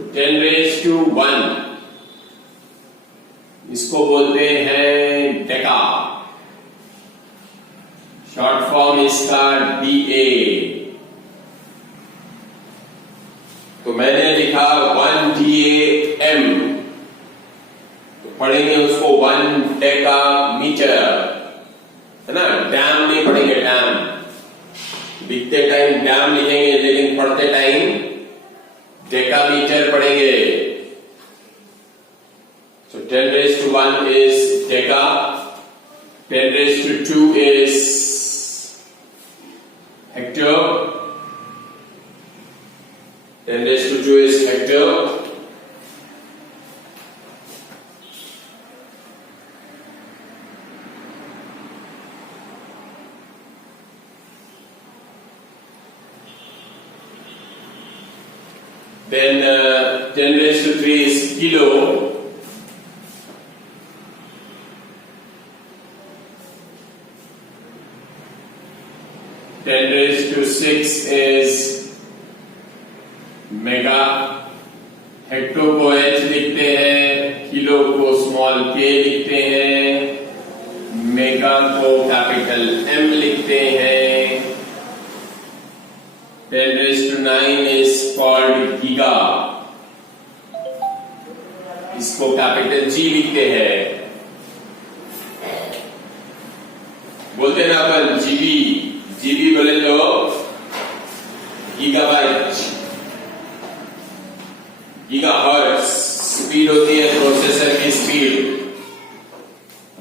तो 10 raise to 1 इसको बोलते हैं डेका। शॉर्ट फॉर्म इसका DA। तो मैंने लिखा 1 DAM, तो पढ़ेंगे उसको 1 डेका मीटर, है ना। डैम नहीं पढ़ेंगे, डैम लिखते टाइम डैम लिखेंगे, लेकिन पढ़ते टाइम डेका मीटर पढ़ेंगे। So 10 raised to 1 is deca, 10 raised to 2 is hecto, 10 raised to 2 is hecto, then 10 raised to 3 is kilo, 10 raised to 6 is mega. Hecto को H लिखते हैं, किलो को स्मॉल k लिखते हैं, मेगा को कैपिटल M लिखते हैं। 10 raised to 9 is called giga, इसको कैपिटल G लिखते हैं। बोलते हैं ना अपन जीबी बोले तो गीगाबाइट, गीगाहर्ट्ज स्पीड होती है प्रोसेसर की स्पीड,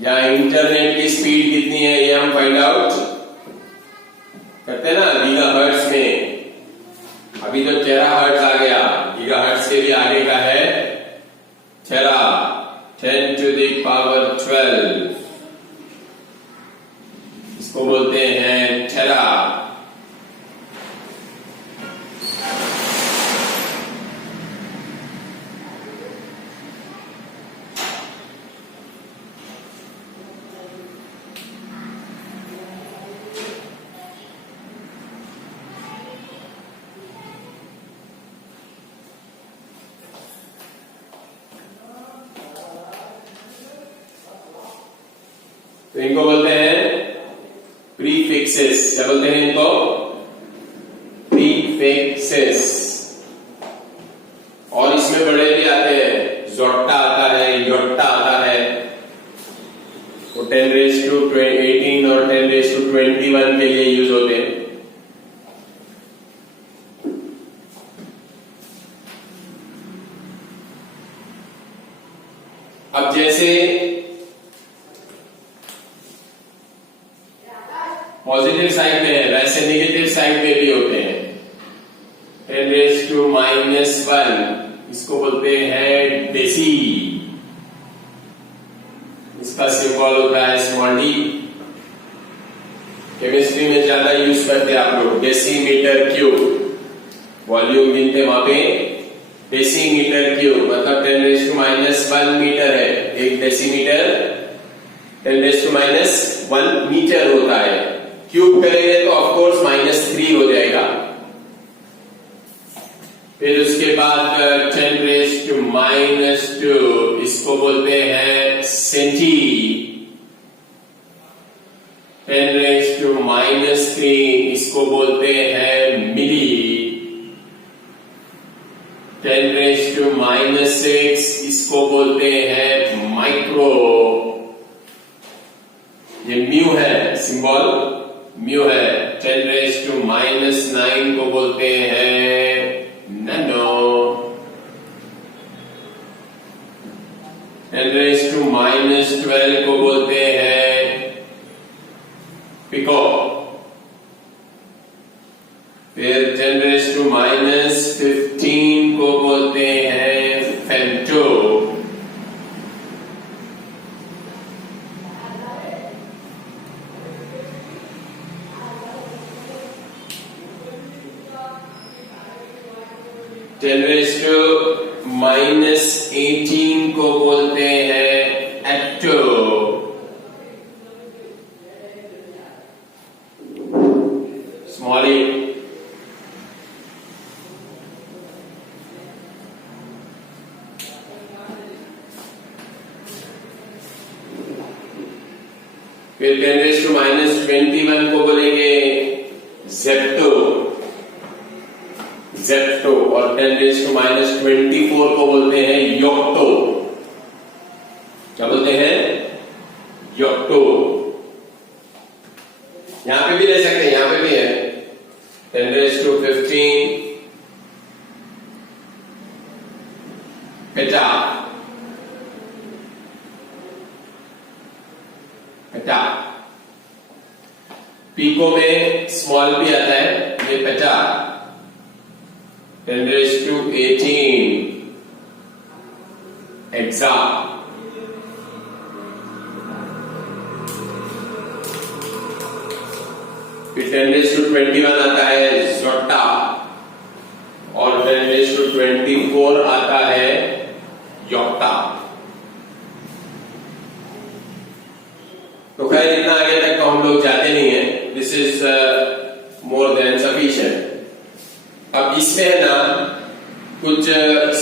या इंटरनेट की स्पीड कितनी है ये हम फाइंड आउट करते हैं ना गीगाहर्ट्ज में। अभी तो टेराहर्ट्ज आ गया, गीगाहर्ट्ज के भी आगे का है टेरा, 10 to the power 12, इसको बोलते हैं टेरा। तो इनको बोलते हैं प्रीफिक्सेस। क्या बोलते हैं इनको? प्रीफिक्सेस। और इसमें बड़े भी आते हैं, जोट्टा आता है, योट्टा आता है। वो 10 raised to 18 और 10 raised to 21 के लिए यूज होते हैं। अब जैसे पॉजिटिव साइड में है वैसे नेगेटिव साइड में भी होते हैं। 10 raised to -1 इसको बोलते हैं डेसी, इसका सिंबल होता है स्मॉल डी। केमिस्ट्री में ज्यादा यूज करते हैं आप लोग, डेसीमीटर क्यूब, वॉल्यूम गिनते वहां पे डेसीमीटर क्यूब, मतलब 10 raised to -1 मीटर है एक डेसीमीटर, 10 raised to -1 मीटर होता है। क्यूब करेंगे तो ऑफ कोर्स -3 हो जाएगा। फिर उसके बाद 10 raised to -2 इसको बोलते हैं सेंटी, 10 raised to -3 इसको बोलते हैं मिली, 10 raised to -6 इसको बोलते हैं माइक्रो। ये म्यू है, सिंबल म्यू है। 10 raised to -9 को बोलते हैं नैनो, 10 raised to -12 को बोलते हैं पिको। फिर 10 raised to -15 को बोलते हैं फेंटो। टेन रेज़ टू -18 को बोलते हैं एक्टो। स्मॉल ई। फिर 10⁻21 को बोलेंगे जेप्टो, जेप्टो, और 10⁻24 को बोलते हैं योक्टो। क्या बोलते हैं? योक्टो। यहां पे भी ले सकते हैं, यहां पे भी है 10⁻15 पेटा, पेटा। पीको में स्मॉल पी आता है, ये पेटा। 10⁻18 एक्सा, फिर 10⁻21 आता है जोटा, और 10⁻24 आता है योक्टा। तो खैर इतना आगे तक तो हम लोग जाते नहीं है, this is more than sufficient. अब इसमें है ना कुछ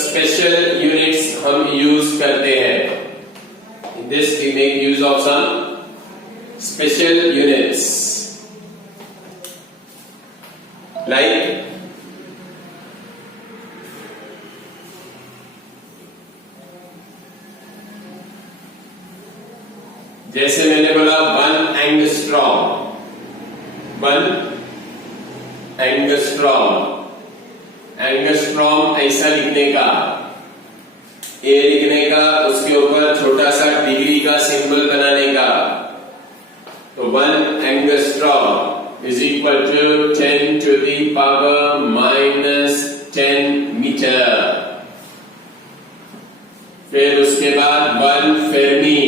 स्पेशल यूनिट्स हम यूज करते हैं। In this we make use of some special units like जैसे मैंने बोला 1 एंगस्ट्रॉम, 1 एंगस्ट्रॉम। एंगस्ट्रॉम ऐसा लिखने का, ए लिखने का, उसके ऊपर छोटा सा डिग्री का सिंबल बनाने का। तो 1 angstrom is equal to 10⁻⁻10 metre. फिर उसके बाद 1 फेर्मी,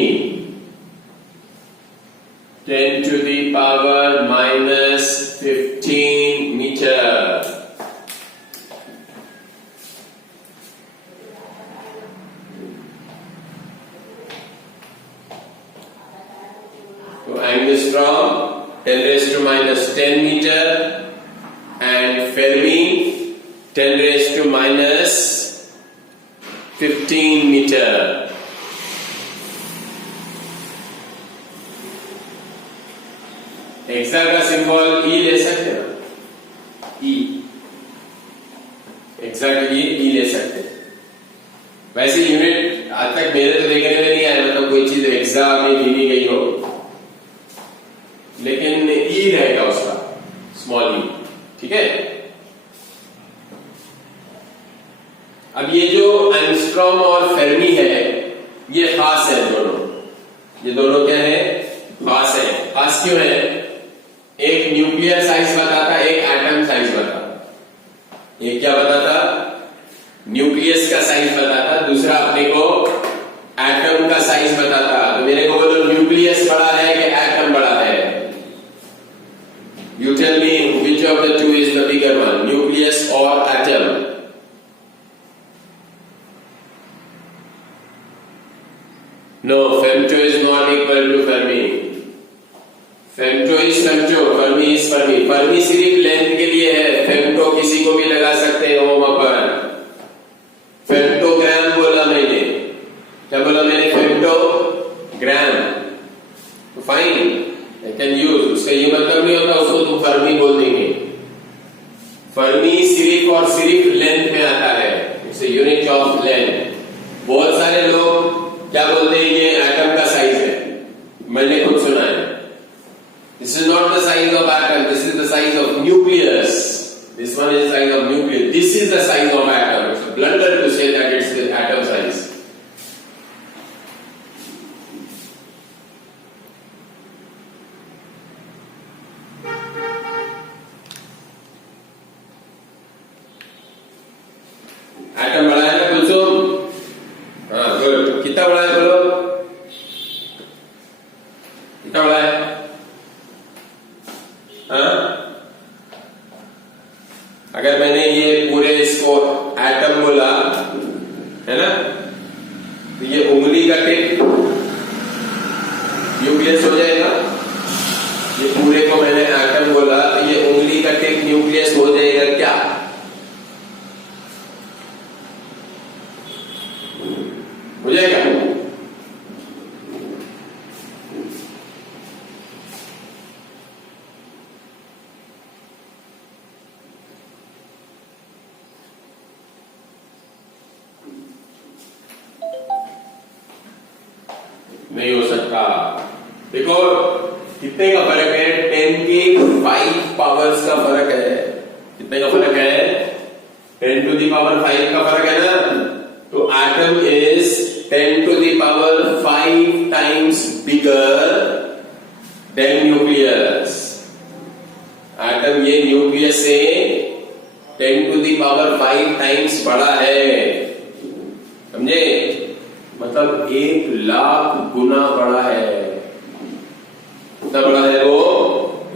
10⁻⁻15 मीटर। तो angstrom 10⁻10 metre and fermi 10⁻15 metre. Exa का सिंबल ई ले सकते हैं, ई, एक्सा के लिए ई ले सकते हैं। वैसे यूनिट आज तक मेरे तो देखने में नहीं आया, मतलब कोई चीज एक्सा में ली गई हो, लेकिन ई रहेगा उसका, स्मॉल ई, ठीक है। अब ये जो एंगस्ट्रॉम और फेर्मी है, ये खास है दोनों, ये दोनों क्या है? खास है। खास क्यों है? एक न्यूक्लियर साइज बताता, एक एटम साइज बताता। ये क्या बताता? न्यूक्लियस का साइज बताता, दूसरा अपने को एटम का साइज बताता। तो मेरे को बोलो न्यूक्लियस बड़ा है कि एटम बड़ा है? You tell me which of the two is the bigger one, nucleus और atom? No, femto is not equal to fermi. Femto is femto, fermi is fermi. Fermi सिर्फ लेंथ के लिए है, फेम्टो किसी को भी लगा सकते हैं होम पर। फेम्टोग्राम बोला मैंने, क्या बोला मैंने? फेम्टोग्राम। तो फाइन, आई कैन यूज। उसका ये मतलब नहीं होता उसको तुम फर्मी बोल देंगे। फर्मी सिर्फ और सिर्फ लेंथ में आता है, it's a unit of length. बहुत सारे लोग क्या बोलते हैं? ये एटम का साइज है, मैंने खुद सुना है। This is not the size of atom, this is the size of nucleus. This one is the size of nucleus. This is the size of atom. It's a blunder to say that it's the atom size. Atom बड़ा है ना कुलसुम? हाँ, good. कितना बड़ा है बोलो? कितना बड़ा है? अगर मैंने ये पूरे इसको एटम बोला है ना, तो ये उंगली का टिप न्यूक्लियस हो जाएगा। ये पूरे को मैंने एटम बोला, तो ये उंगली का टिप न्यूक्लियस हो जाएगा क्या? हो जाएगा? नहीं हो सकता। देखो कितने का फर्क है, 10 के 5 पावर्स का फर्क है। कितने का फर्क है, 10 to the power 5 का फर्क है ना। तो atom is 10 to the power 5 times bigger than nucleus. Atom ये न्यूक्लियस से 10 to the power 5 टाइम्स बड़ा है, समझे, मतलब 1,00,000 गुना बड़ा है। कितना बड़ा है वो,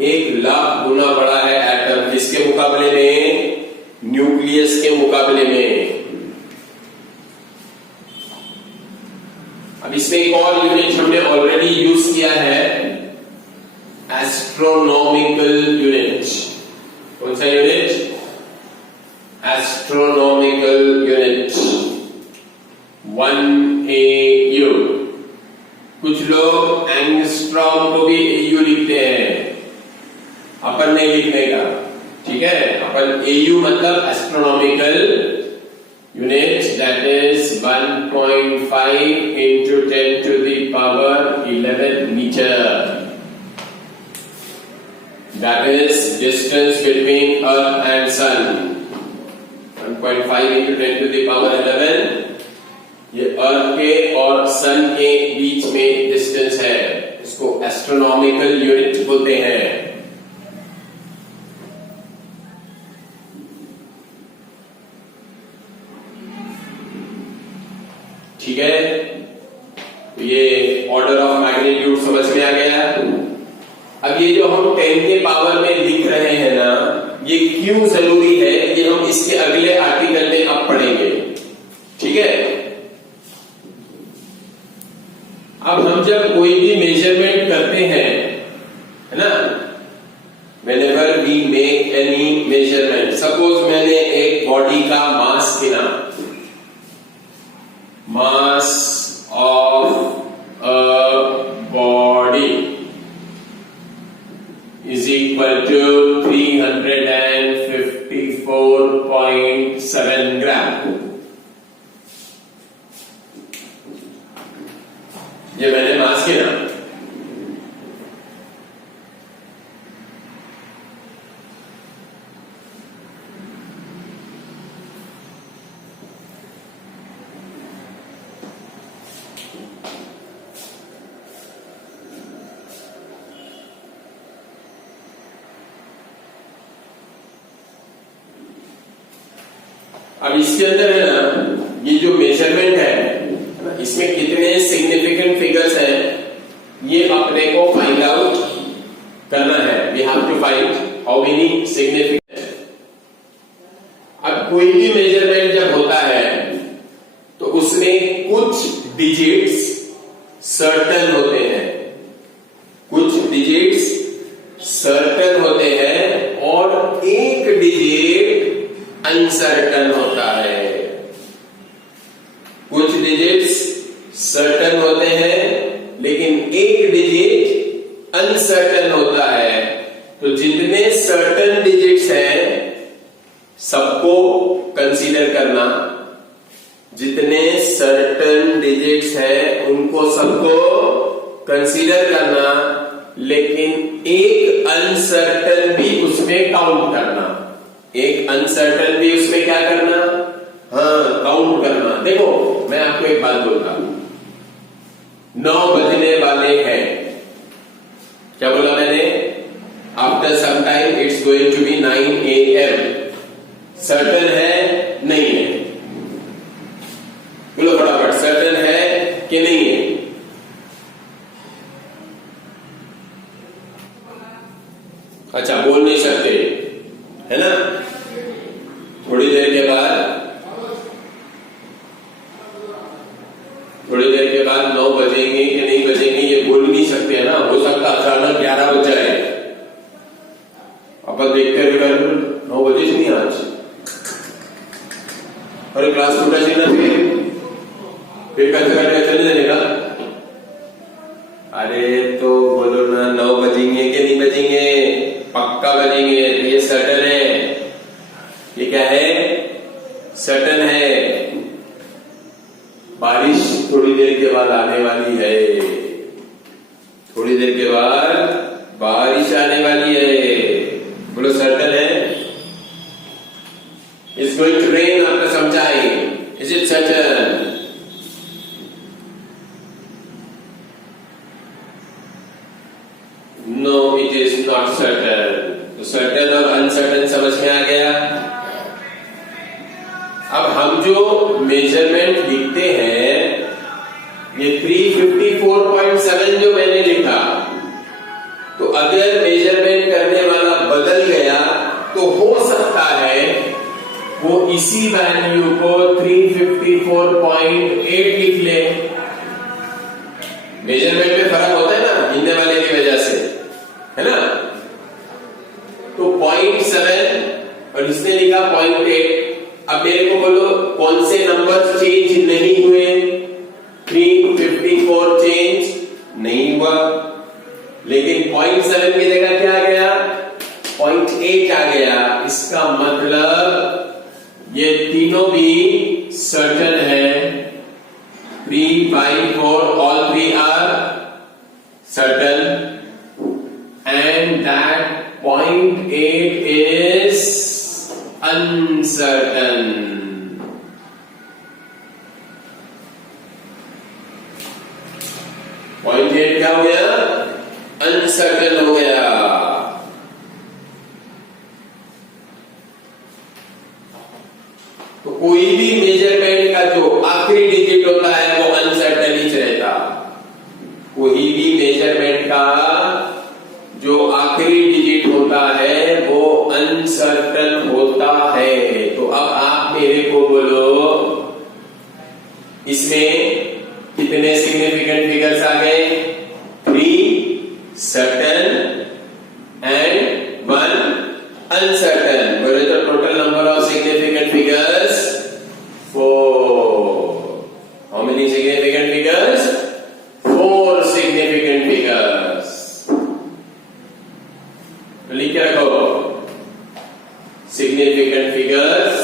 1,00,000 गुना बड़ा है एटम, किसके मुकाबले में, न्यूक्लियस के मुकाबले में। अब इसमें एक और यूनिट हमने ऑलरेडी यूज किया है, एस्ट्रोनॉमिकल यूनिट। कौन सा यूनिट, एस्ट्रोनॉमिकल यूनिट 1 AU। कुछ लोग एंगस्ट्रॉम को भी AU लिखते हैं, अपन नहीं लिखने का, ठीक है। अपन AU मतलब astronomical unit, that is 1.5 into 10 to the power 11 meter. That is distance between Earth and Sun. 1.5 into 10 to the power 11, ये अर्थ के और सन के बीच में डिस्टेंस है, इसको एस्ट्रोनॉमिकल यूनिट बोलते हैं। ठीक है, तो ये ऑर्डर ऑफ मैग्नीट्यूड समझ में आ गया। अब ये जो हम 10 के पावर में लिख रहे हैं ना, ये क्यों जरूरी है, ये हम इसके अगले आर्टिकल में अब पढ़ेंगे, ठीक है। अब हम जब कोई भी मेजरमेंट करते हैं, है ना, whenever we make any measurement, suppose मैंने एक बॉडी का मास गिना, mass of a body is equal to 354.7 ग्राम। ये मैंने मास गिना, अब इसके अंदर है ना, ये जो मेजरमेंट है, इसमें कितने सिग्निफिकेंट फिगर्स हैं, ये अपने को फाइंड आउट करना है। We have to find how many significant. अब कोई भी मेजरमेंट जब होता है तो उसमें कुछ डिजिट्स सर्टेन होते हैं, कुछ डिजिट्स सर्टेन होते हैं और एक डिजिट अनसर्टन होता है। कुछ डिजिट्स सर्टन होते हैं लेकिन एक डिजिट अनसर्टन होता है। तो जितने सर्टन डिजिट्स हैं सबको कंसीडर करना, जितने सर्टन डिजिट्स हैं उनको सबको कंसीडर करना, लेकिन एक अनसर्टन भी उसमें काउंट करना, एक अनसर्टन भी उसमें क्या करना, हाँ काउंट करना। देखो मैं आपको एक बात बोलता हूं, 9 बजने वाले हैं, क्या बोला मैंने, after some time it's going to be 9 AM। Certain है नहीं है, बोलो फटाफट, सर्टन है कि नहीं है। अच्छा बोल नहीं सकते, है ना। थोड़ी देर के बाद 9 बजेंगे कि नहीं बजेंगे ये बोल नहीं सकते, है ना। हो सकता अचानक 11 बज जाए, अपन देखते रहे 9 बजे से नहीं आज, अरे क्लास छूटा चाहिए ना, फिर कैसे चले जाएगा। अरे तो बोलो ना 9 बजेंगे कि नहीं बजेंगे, पक्का बजेंगे। तो ये सर्टन है, ये क्या है, सर्टन है। बारिश थोड़ी देर के बाद आने वाली है। थोड़ी देर के बाद बारिश आने वाली है। बोलो सर्टन है? It's going to rain after some time. Is it certain? No, it is not certain. तो certain और uncertain समझ में आ गया। अब हम जो मेजरमेंट लिखते हैं, ये 354.7 जो मैंने लिखा, तो अगर मेजरमेंट करने वाला बदल गया तो हो सकता है वो इसी वैल्यू को 354.8 लिख ले। मेजरमेंट में फर्क होता है ना, गिनने वाले की वजह से, है ना? तो 0.7 और इसने लिखा 0.8। अब मेरे को बोलो कौन से नंबर चेंज नहीं हुए? 354 चेंज नहीं हुआ, लेकिन 0.7 की जगह क्या आ गया? 0.8 आ गया। इसका मतलब ये तीनों भी सर्टन है। 3, 5, 4 all three are certain, and that 0.8 is uncertain. Point 8 क्या हो गया? अनसर्टन हो गया। तो कोई भी मेजरमेंट का जो आखिरी डिजिट होता है वो अनसर्टन ही रहता। कोई भी मेजरमेंट का जो आखिरी डिजिट होता है वो अनसर्टन होता है। तो अब आप मेरे को बोलो इसमें कितने सिग्निफिकेंट फिगर्स आ गए? 3 सर्टन एंड 1 अनसर्टन। बोले तो total number of significant figures 4। How many significant figures? 4 significant figures. लिख के रखो, significant figures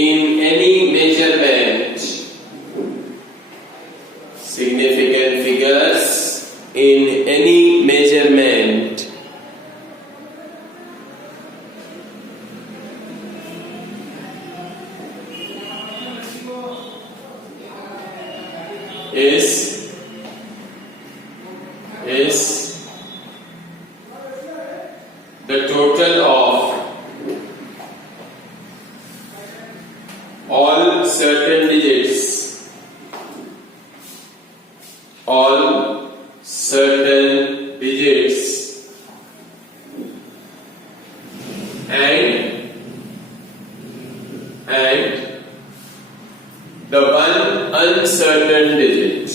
in any measurement. Significant figures in any measurement is the total of all certain digits, all certain digits, and the one uncertain digit.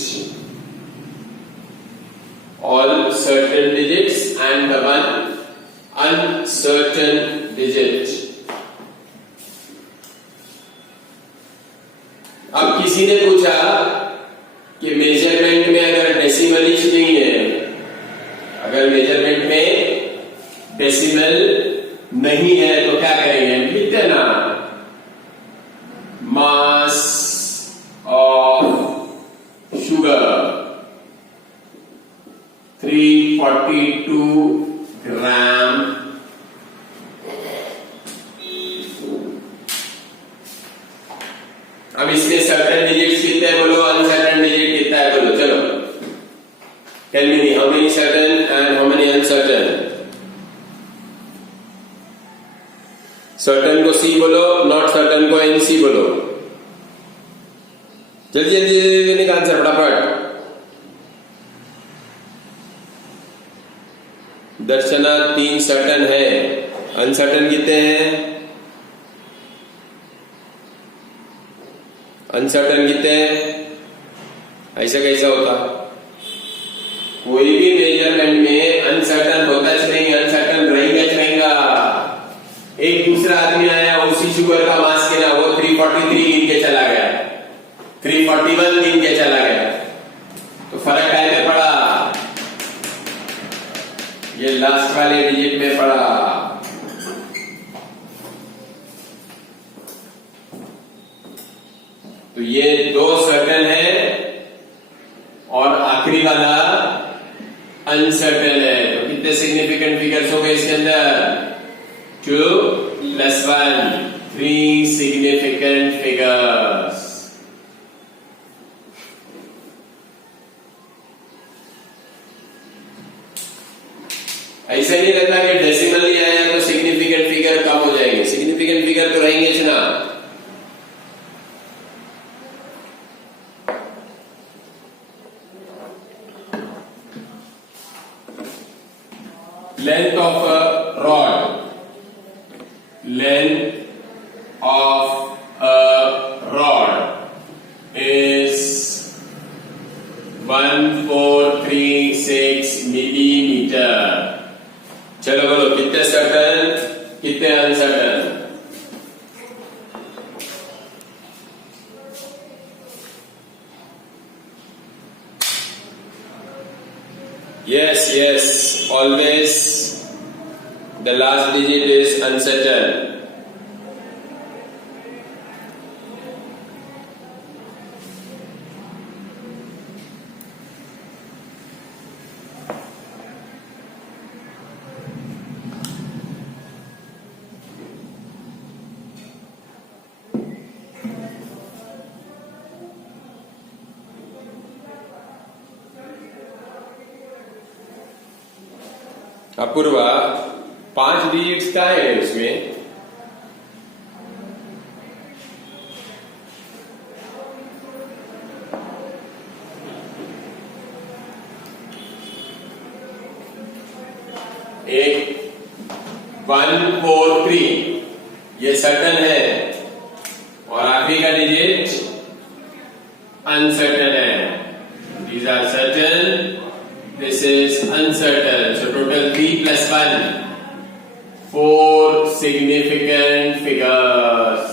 All certain digits and the one uncertain digit. अब किसी ने पूछा कि measurement में अगर decimal inch नहीं है, अगर मेजरमेंट में डेसिमल नहीं है तो क्या करेंगे? लिख देना मास ऑफ शुगर 342 ग्राम। अब इसमें सर्टेन डिजिट्स कितने हैं बोलो? अनसर्टेन डिजिट कितना है बोलो? चलो tell me how many certain and how many uncertain. Certain को सी बोलो, नॉट सर्टेन को एनसी बोलो। जल्दी जल्दी जल्दी निकाल आंसर फटाफट। दर्शना 3 सर्टेन है, अनसर्टेन कितने हैं? अनसर्टन कितने हैं? ऐसा कैसा होता? कोई भी मेजरमेंट में अनसर्टन होता ही नहीं, अनसर्टन रहेगा। एक दूसरा आदमी आया, उसी शुगर का मास गिना, वो 343 गिन के चला गया, 341 गिन के चला गया, तो फर्क काय में पड़ा? ये लास्ट वाले डिजिट में पड़ा। तो ये दो सर्टन है और आखिरी वाला अनसर्टन है। तो कितने सिग्निफिकेंट फिगर्स हो गए इसके अंदर? 2 + 1, 3 सिग्निफिकेंट फिगर्स। ऐसा नहीं रहता कि डेसिमल लिया है तो सिग्निफिकेंट फिगर कम हो जाएंगे, सिग्निफिकेंट फिगर तो रहेंगे ना। Length of a rod. Length of a rod is 1436 millimeter. चलो बोलो कितने सर्टन कितने uncertain? Yes, always the last digit is uncertain. Apoorva 5 digits का है उसमें? एक 143 ये सर्टन है और आखिरी का डिजिट अनसर्टन है। These are certain, this is uncertain. So total 3 + 1, 4 significant figures.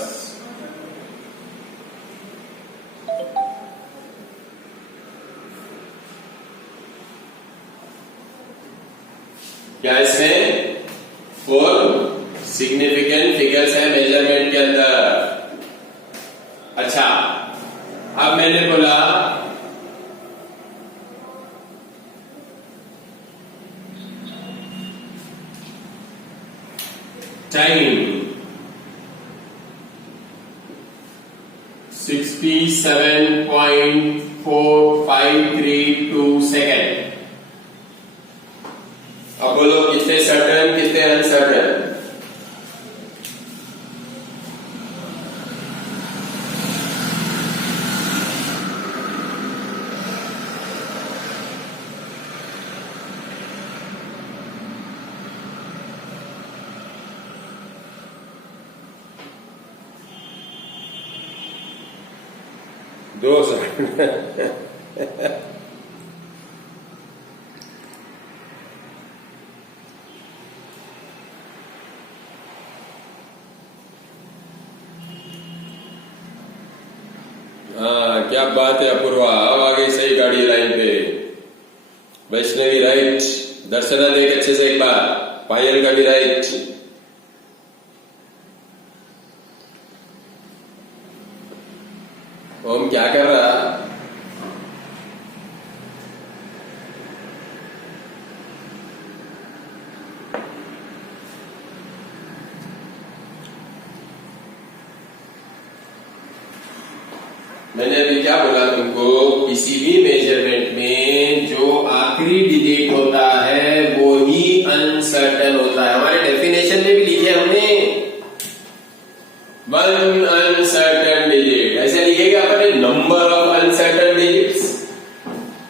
क्या इसमें 4 सिग्निफिकेंट फिगर्स है मेजरमेंट के अंदर। अच्छा, अब मैंने बोला टाइम 67.4532 सेकेंड। अब बोलो कितने सर्टन कितने अनसर्टन? दो सर्टन। हाँ, क्या बात है अपूर्वा, अब आ गई सही गाड़ी लाइन पे। वैष्णवी राइट, दर्शना देख अच्छे से एक बार, पायल का भी राइट। ओम क्या कर रहा? मैंने अभी क्या बोला तुमको, किसी भी मेजरमेंट में जो आखिरी डिजिट होता है वो ही अनसर्टन होता है। हमारे डेफिनेशन में भी लिखे हमने 1 अनसर्टन डिजिट, ऐसे लिखेगा अपने नंबर ऑफ अनसर्टन डिजिट्स।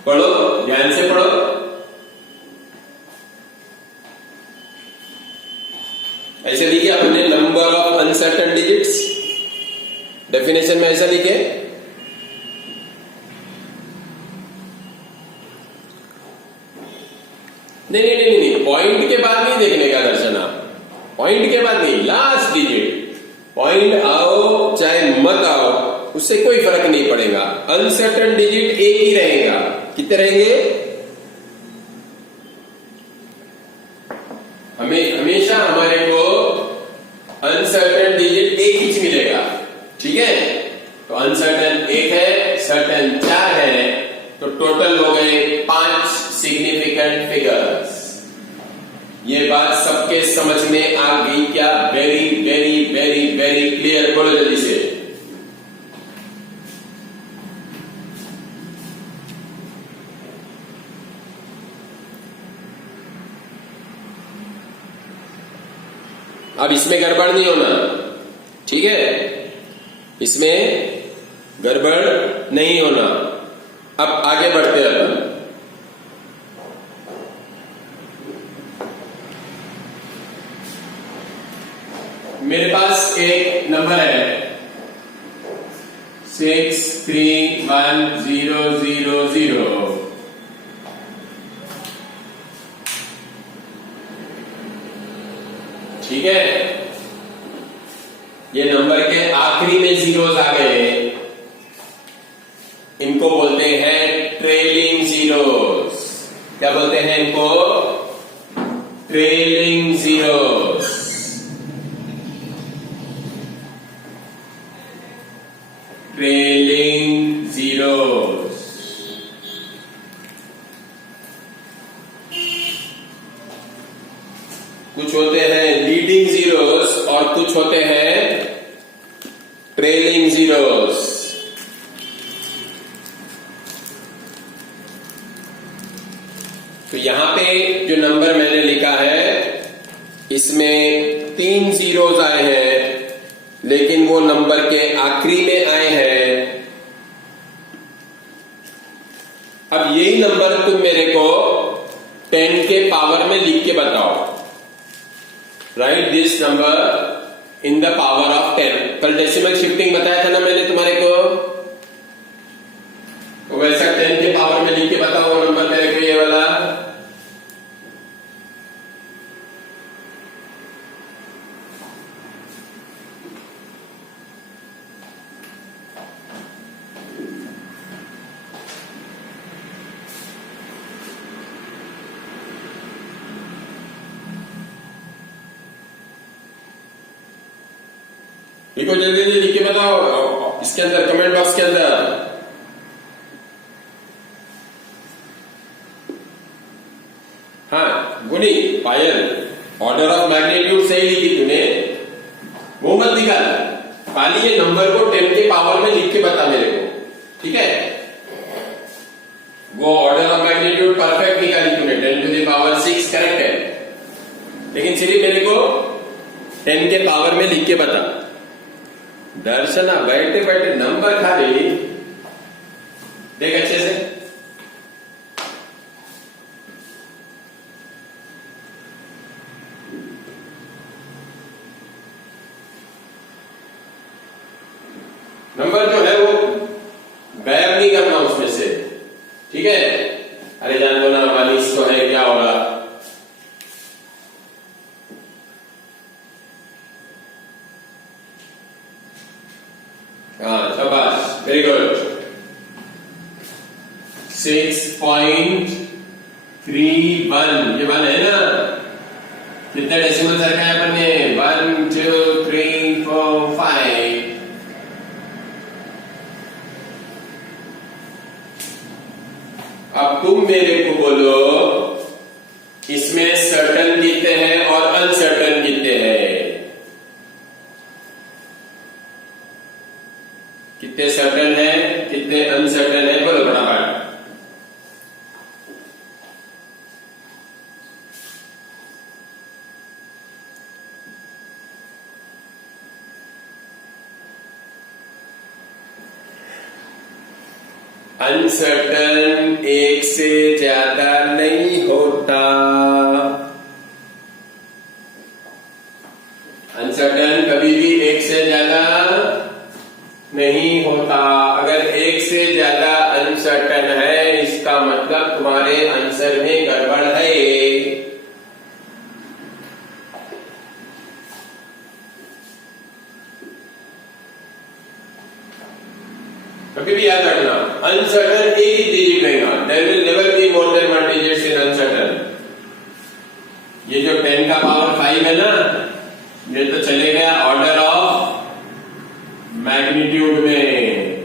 पढ़ो, ध्यान से पढ़ो। ऐसे लिखे अपने number of uncertain digits, definition में ऐसा लिखे। नहीं, पॉइंट के बाद नहीं देखने का दर्शना, पॉइंट के बाद नहीं, लास्ट डिजिट। पॉइंट आओ चाहे मत आओ उससे कोई फर्क नहीं पड़ेगा, अनसर्टन डिजिट एक ही रहेगा। कितने रहेंगे? हमेशा हमारे को अनसर्टन डिजिट एक ही मिलेगा, ठीक है? तो अनसर्टन 1 है, सर्टन 4 है, तो टोटल हो गए 5 सिग्निफिकेंट फिगर्स। ये बात सबके समझ में आ गई क्या? Very very very very clear. बोलो जल्दी से। अब इसमें गड़बड़ नहीं होना, ठीक है? इसमें गड़बड़ नहीं होना। अब आगे बढ़ते हैं अपन। मेरे पास एक नंबर है 631000। ठीक है, ये नंबर के आखिरी में जीरोस आ गए, इनको बोलते हैं ट्रेलिंग जीरोस। क्या बोलते हैं इनको? Trailing zeros. Trailing zeros. कुछ होते हैं लीडिंग जीरोस और कुछ होते हैं ट्रेलिंग जीरोस। तो यहां पे जो नंबर मैंने लिखा है इसमें 3 जीरोस आए हैं, लेकिन वो नंबर के आखिरी में आए हैं। अब यही नंबर तुम मेरे को 10 के पावर में लिख के बताओ। Right this number in the power of 10। कल डेसिमल शिफ्टिंग बताया था ना मैंने तुम्हारे को, तो वैसा 10 के पावर में लिख के बताओ वो नंबर मेरे को, ये वाला। लिखो जल्दी जल्दी, लिख के बताओ इसके अंदर, कमेंट बॉक्स के अंदर। हाँ गुनी, पायल, ऑर्डर ऑफ मैग्नीट्यूड सही लिखी तूने, वो मत निकाल। खाली ये नंबर को 10 के पावर में लिख के बता मेरे को, ठीक है? वो ऑर्डर ऑफ मैग्नीट्यूड परफेक्ट निकाली तूने, 10 to the power 6 करेक्ट है, लेकिन सिर्फ मेरे को 10 के पावर में लिख के बता। दर्शना बैठे बैठे नंबर खा रही, देख अच्छे से। नंबर जो है वो गायब नहीं करना उसमें से, ठीक है? अरे जान दो ना, मालिश तो है, क्या होगा? हाँ शाबाश, वेरी गुड। 6.31, ये 1 है ना? कितने डेसिमल रखा है अपन ने? 1 2 3 4 5। अब तुम मेरे को बोलो इसमें सर्टन कितने हैं और अनसर्टन कितने हैं? कितने सर्टन है, कितने अनसर्टन है? बोलो फटाफट। अनसर्टन 1 से ज्यादा नहीं होता। अनसर्टन कभी भी 1 से ज्यादा नहीं होता। अगर 1 से ज्यादा अनसर्टन है, इसका मतलब तुम्हारे आंसर में गड़बड़ है। कभी भी याद रखना, अनसर्टन एक ही डिजिट रहेगा। There will never be more than 1 digits in uncertain. ये जो 10 का पावर 5 है ना, ये तो चले गया ऑर्डर ऑफ मैग्नीट्यूड में।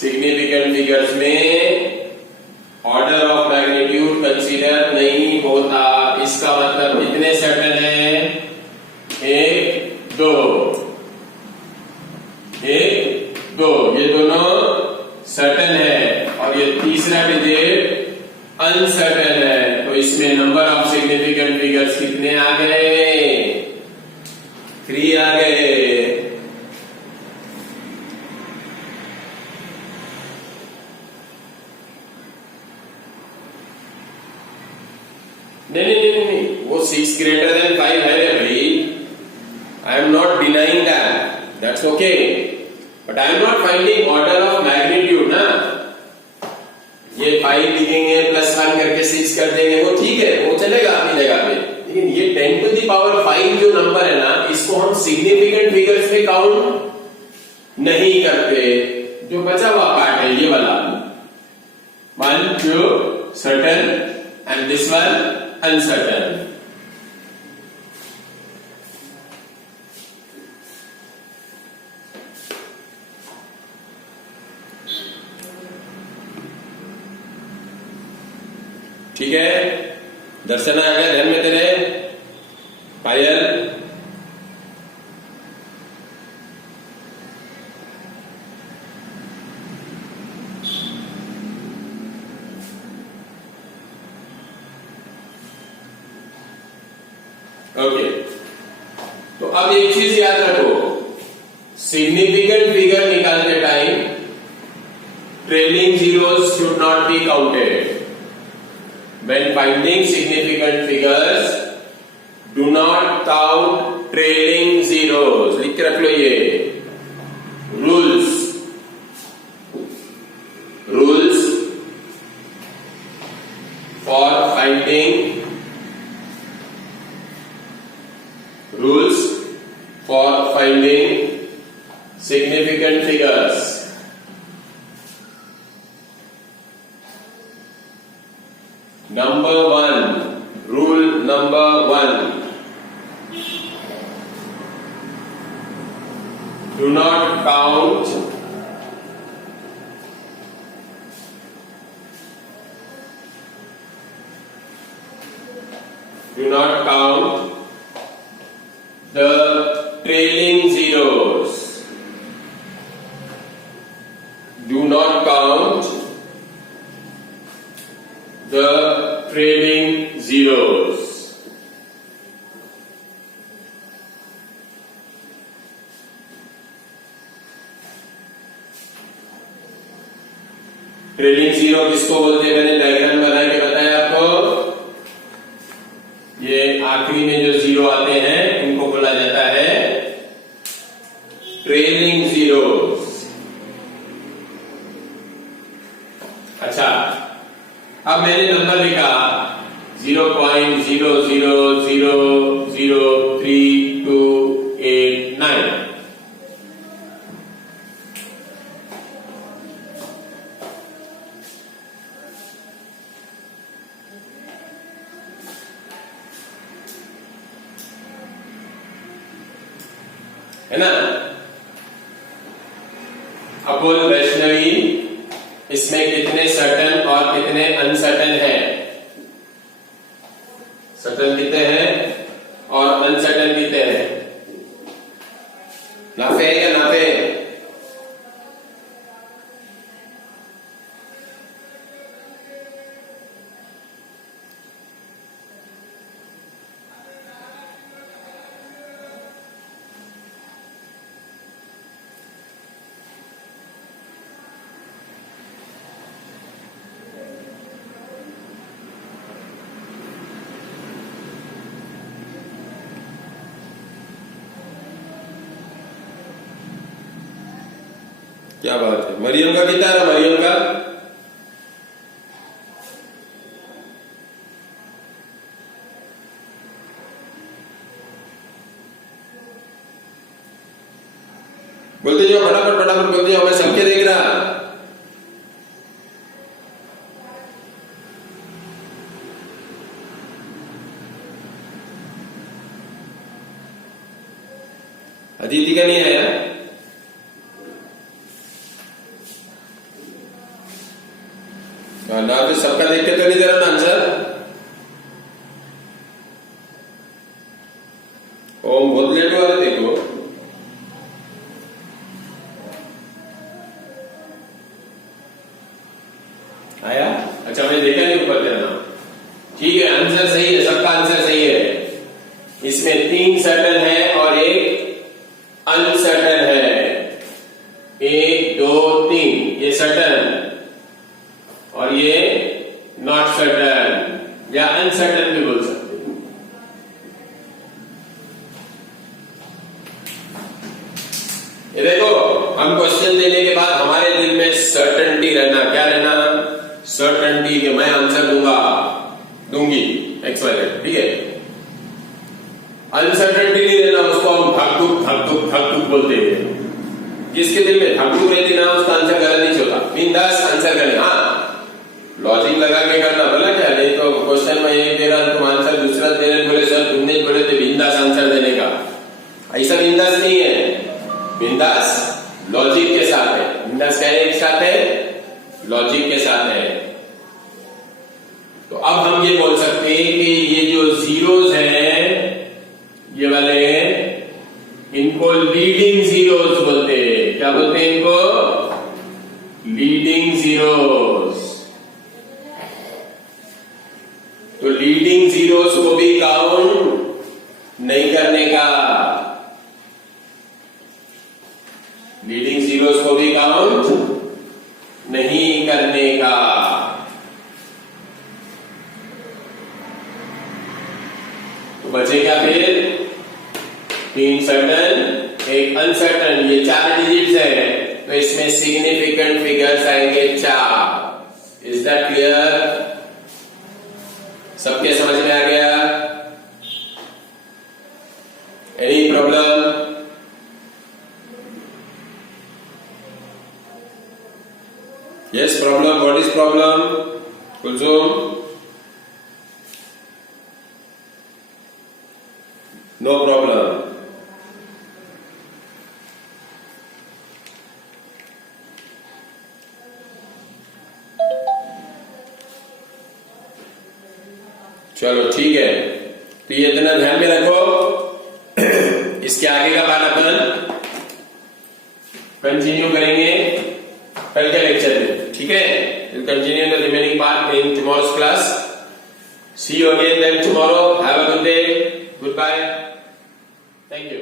सिग्निफिकेंट फिगर्स में ऑर्डर ऑफ मैग्नीट्यूड कंसीडर नहीं होता। इसका मतलब कितने सर्टन है? 1 2 1 2, ये दोनों सर्टन है और ये तीसरा डिजिट अनसर्टन है। तो इसमें नंबर ऑफ सिग्निफिकेंट फिगर्स कितने आ गए? 3 आ गए। नहीं, वो 6 greater than 5 है रे भाई। I am not denying that. That's okay. But I am not finding order of magnitude ना। ये 5 लिखेंगे +1 करके 6 कर देंगे, वो ठीक है, वो चलेगा अपनी जगह पे। लेकिन ये 10 to the power 5 जो नंबर है ना, इसको हम सिग्निफिकेंट फिगर्स में काउंट नहीं करते। जो बचा हुआ पार्ट है ये वाला 1 2 certain and this one uncertain। ठीक है, दर्शन आ गया ध्यान में तेरे? पायल ओके। तो अब एक चीज याद रखो, सिग्निफिकेंट फिगर निकालते time trailing zeros should not be counted. When finding significant figures, do not count trailing zeros। लिख के रख लो ये rules for finding significant figures। Rule number 1, do not count the trailing zeros। Do not count the trailing zeros। Trailing zero किसको बोलते हैं? मैंने diagram बना के बताया आपको। ये आखिरी में जो जीरो आते हैं इनको बोला जाता है ट्रेलिंग जीरोस। अच्छा, अब मैंने नंबर लिखा 0.00003289। है ना? अब बोल वैष्णवी, इसमें कितने सर्टन और कितने अनसर्टन है? सर्टन कितने हैं और अनसर्टन कितने हैं? नाफे है या नाफे? क्या बात है। मरियम का कितना है? मरियम का बोलते जाओ, फटाफट बोलते जाओ, मैं सबके देख रहा। अदिति का नहीं आया? ना तो सबका देख के तो नहीं दे रहा था आंसर। ओम बहुत लेट हुआ रे देखो। आया? अच्छा मैंने देखा नहीं ऊपर तेरा नाम। ठीक है, आंसर सही है, सबका आंसर सही है। इसमें 3 सर्टन है और एक अनसर्टन है। 1 2 3 ये सर्टन और ये नॉट सर्टन या अनसर्टन भी बोल सकते हैं। ये देखो, हम क्वेश्चन देने के बाद हमारे दिल में सर्टनिटी रहना, क्या रहना? सर्टनिटी कि मैं आंसर दूंगी XYZ, ठीक है। अनसर्टनिटी नहीं रहना, उसको हम धक-धुक बोलते हैं। जिसके दिल में धक-धुक रहती ना, उसका आंसर गलत नहीं होता। बिंदास आंसर करें, हाँ लॉजिक लगा के करना, बोला क्या? नहीं तो क्वेश्चन में एक दे रहा तुम आंसर दूसरा दे रहे, बोले सर तुमने बोले थे बिंदास आंसर देने का। ऐसा बिंदास नहीं है, बिंदास लॉजिक के साथ है। बिंदास क्या के साथ है? लॉजिक के साथ है। तो अब हम ये बोल सकते हैं कि ये जो जीरोज हैं, ये वाले इनको लीडिंग जीरोज बोलते हैं। क्या बोलते हैं इनको? Leading zeros. तो लीडिंग जीरोज को भी काउंट नहीं करने का, लीडिंग जीरोज को भी काउंट नहीं करने का। तो बचे क्या फिर? 3 सर्टन, एक अनसर्टन, ये 4 डिजिट्स है, तो इसमें सिग्निफिकेंट फिगर्स आएंगे 4। Is that clear? सबके समझ में आ गया? Any problem? Yes problem? What is problem? Kulsum? No problem. चलो ठीक है, तो ये इतना ध्यान में रखो। इसके आगे का पार्ट अपन कंटिन्यू करेंगे कल के लेक्चर में, ठीक है? Continue the remaining part in tomorrow's class. See you again then tomorrow. Have a good day, goodbye, thank you.